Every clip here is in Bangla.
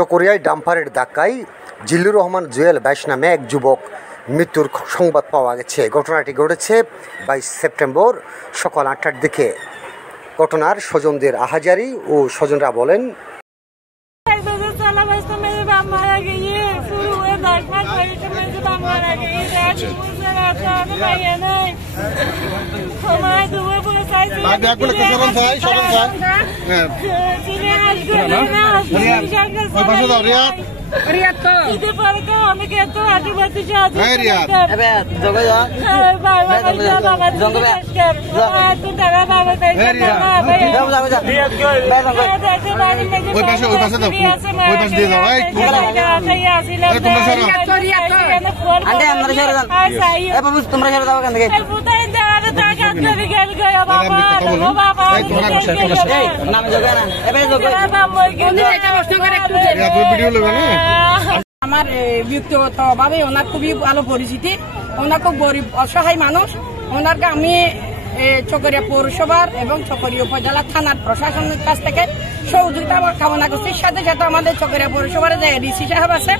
চকরিয়ায় ডাম্পারের ধাক্কায় জিল্লুর রহমান জুয়েল 22 নামে এক যুবক মৃত্যুর সংবাদ পাওয়া গেছে। ঘটনাটি ঘটেছে 22 সেপ্টেম্বর সকাল 8টার দিকে। ঘটনার স্বজনদের আহাজারি ও স্বজনরা বলেন, আমার ব্যক্তিগতভাবে ওনার খুবই ভালো পরিচিতি। ওনার খুব গরিব অসহায় মানুষ। ওনারকে আমি চকরিয়া পৌরসভার এবং চকরিয়া উপজেলা থানার প্রশাসনের কাছ থেকে সহযোগিতা কামনা করছি। সাথে সাথে আমাদের চকরিয়া পৌরসভার যে ডিসি সাহেব আছে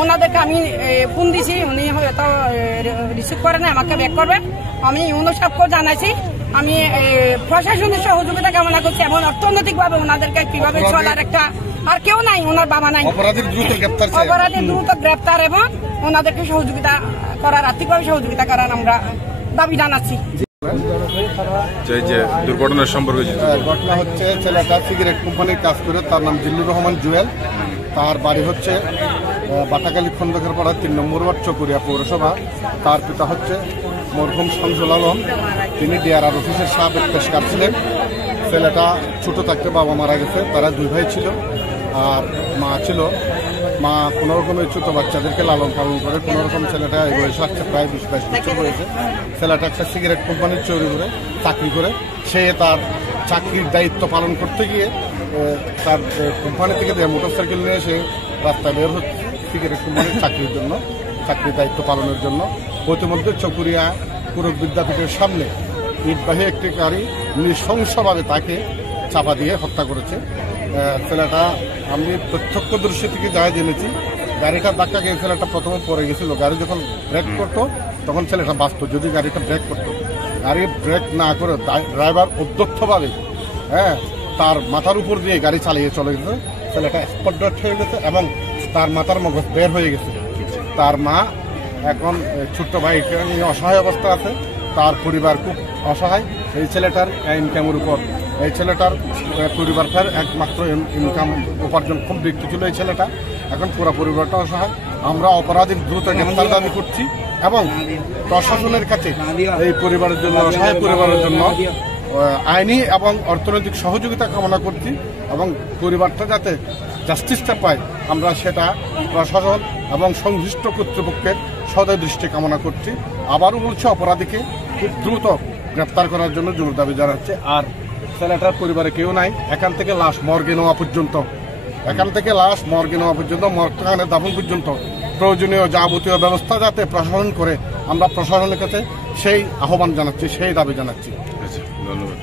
ওনাদেরকে আমি ফোন দিছি, উনি হয়তো রিসিভ করে না, আমাকে ব্যাক করবেন। আমি ইউনো সাহেবকেও জানাইছি। আমি প্রশাসনের সহযোগিতা কামনা করছি এবং অর্থনৈতিকভাবে ওনাদেরকে কিভাবে চলার একটা, আর কেউ নাই, ওনার বাবা নাই, অপরাধীর দ্রুত গ্রেপ্তার এবং ওনাদেরকে সহযোগিতা করার, আর্থিকভাবে সহযোগিতা করার আমরা দাবি জানাচ্ছি। দুর্ঘটনার সম্পর্কে ঘটনা হচ্ছে, ছেলেটা সিগারেট কোম্পানির কাজ করে, তার নাম জিল্লুর রহমান জুয়েল। তার বাড়ি হচ্ছে বাটাকালী খন্দকের পাড়া 3 নম্বর ওয়ার্ড চকরিয়া পৌরসভা। তার পিতা হচ্ছে মরহুম শামসুল আলম, তিনি ডিআরআর অফিসের সাবেক পেশকার ছিলেন। ছেলেটা ছোট থাকতে বাবা মারা গেছে, তারা 2 ভাই ছিল আর মা ছিল। মা কোনোরকমের ছোট বাচ্চাদেরকে লালন পালন করে, কোনোরকম ছেলেটা এই বয়সে আসছে প্রায় 20-22 বছর হয়েছে। ছেলেটা একটা সিগারেট কোম্পানির চৌরি করে চাকরি করে, সে তার চাকরির দায়িত্ব পালন করতে গিয়ে তার কোম্পানি থেকে মোটরসাইকেল নিয়ে সে রাস্তায় বের হচ্ছে সিগারেট কোম্পানির চাকরির জন্য, চাকরির দায়িত্ব পালনের জন্য। প্রতিমধ্যে চকরিয়া কুরুক বিদ্যাপীঠের সামনে ইটবাহী একটি গাড়ি নৃশংসভাবে তাকে চাপা দিয়ে হত্যা করেছে। ছেলেটা আমি প্রত্যক্ষদর্শী থেকে যা জেনেছি, গাড়িটা ধাক্কা গিয়ে ছেলেটা প্রথমে পড়ে গেছিল। গাড়ি যখন ব্রেক করতো তখন ছেলেটা বাঁচত যদি গাড়িটা ব্রেক করতো। গাড়ি ব্রেক না করে ড্রাইভার উদ্যতভাবে তার মাথার উপর দিয়ে গাড়ি চালিয়ে চলে গেছে। ছেলেটা স্পট ডেথ হয়ে গেছে এবং তার মাথার মগজ বের হয়ে গেছে। তার মা এখন ছোট্ট ভাইকে নিয়ে অসহায় অবস্থা আছে, তার পরিবার খুব অসহায়। এই ছেলেটার ইনকামের উপর, এই ছেলেটার পরিবার ফের একমাত্র ইনকাম উপার্জন খুব ব্যক্তি ছিল এই ছেলেটা। এখন পুরো পরিবারটা অসহায়। আমরা অপরাধীর দ্রুত গ্রেফতার দাবি করছি এবং প্রশাসনের কাছে এই পরিবারের জন্য, অসহায় পরিবারের জন্য আইনি এবং অর্থনৈতিক সহযোগিতা কামনা করছি এবং পরিবারটা যাতে জাস্টিসটা পায় আমরা সেটা প্রশাসন এবং সংশ্লিষ্ট কর্তৃপক্ষের সদয় দৃষ্টি কামনা করছি। আবারও বলছি, অপরাধীকে খুব দ্রুত গ্রেপ্তার করার জন্য জোর দাবি জানাচ্ছে। আর ছেলেটার পরিবারে কেউ নাই, এখান থেকে লাশ মর্গে নেওয়া পর্যন্ত, মর্গখানে দাফন পর্যন্ত প্রয়োজনীয় যাবতীয় ব্যবস্থা যাতে প্রশাসন করে, আমরা প্রশাসনের কাছে সেই আহ্বান জানাচ্ছি, সেই দাবি জানাচ্ছি। ধন্যবাদ।